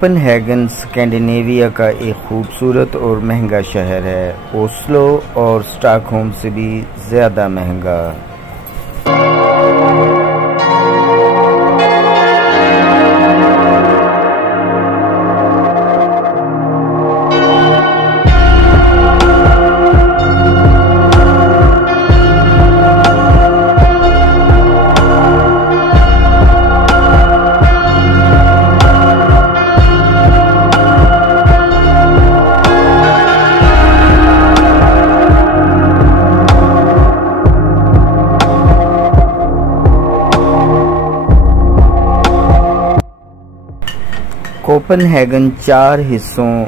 Copenhagen Scandinavia का एक खूबसूरत और महंगा शहर है, ओस्लो और स्टॉकहोम से भी ज़्यादा महंगा। कोपेनहेगन 4 हिस्सों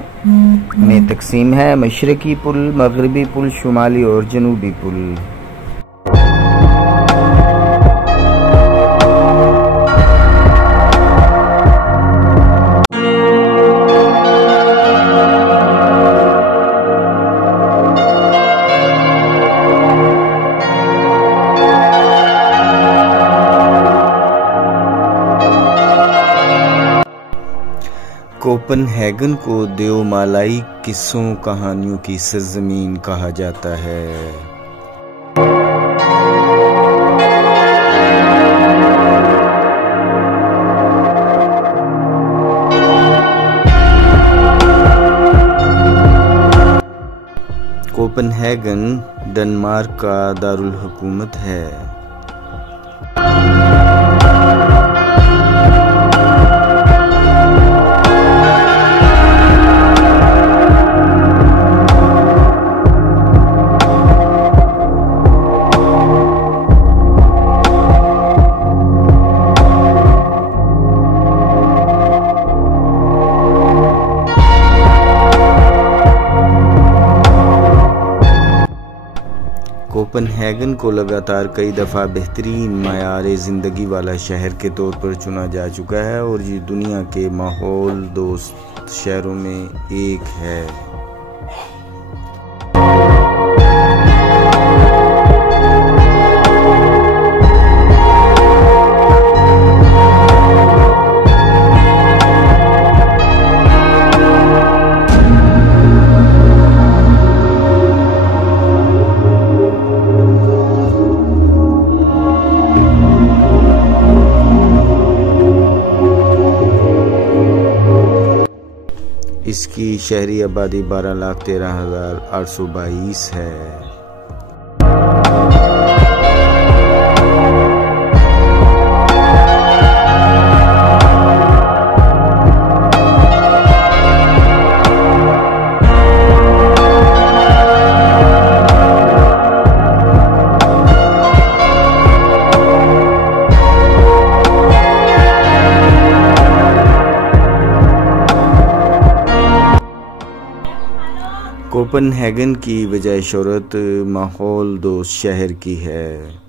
में तकसीम है: मशरकी पुल, मगरबी पुल, शुमाली और जनूबी पुल। कोपेनहेगन को देओमालाई किस्सों कहानियों की सरजमीन कहा जाता है। कोपेनहेगन डेनमार्क का दारुल हुकूमत है। कोपेनहेगन को लगातार कई दफ़ा बेहतरीन मयार ज़िंदगी वाला शहर के तौर पर चुना जा चुका है और ये दुनिया के माहौल दोस्त शहरों में एक है। इसकी शहरी आबादी 12,13,822 है। कोपेनहेगन की वजह शोहरत माहौल दोस्त शहर की है।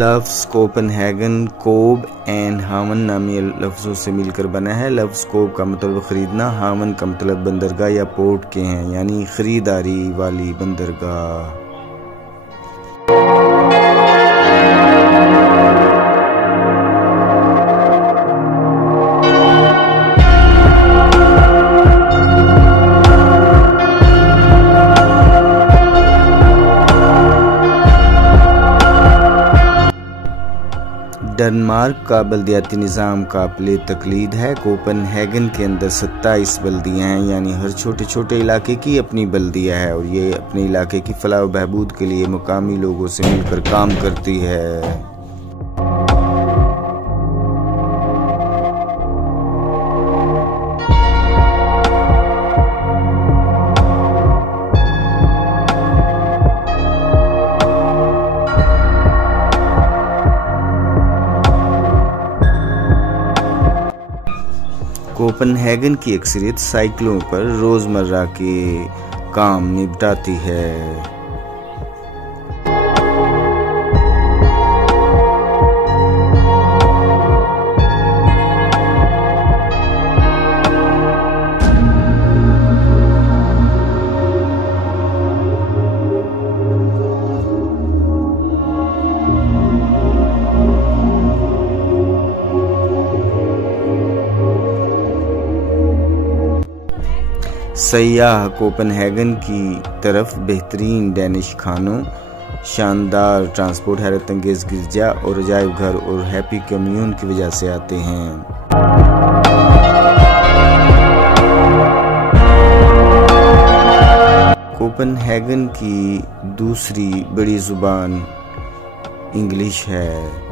लफ्ज़ कोपेनहेगन कोब एंड हावन नामी लफ्ज़ों से मिलकर बना है। लफ्ज़ कोब का मतलब खरीदना, हावन का मतलब बंदरगाह या पोर्ट के हैं, यानी खरीदारी वाली बंदरगाह। डेनमार्क का बल्दियाती निज़ाम काबिल तकलीद है। कोपेनहेगन के अंदर 27 बल्दियाँ हैं, यानी हर छोटे छोटे इलाके की अपनी बल्दिया है और ये अपने इलाके की फलाह व बहबूद के लिए मुकामी लोगों से मिलकर काम करती है। कोपेनहेगन की अक्सरियत साइकिलों पर रोज़मर्रा के काम निपटाती है। सयाह कोपनहेगन की तरफ बेहतरीन डेनिश खानों, शानदार ट्रांसपोर्ट, हैरत अंगेज गिरजा और अजायब घर और हैप्पी कम्यून की वजह से आते हैं। कोपनहेगन की दूसरी बड़ी ज़ुबान इंग्लिश है।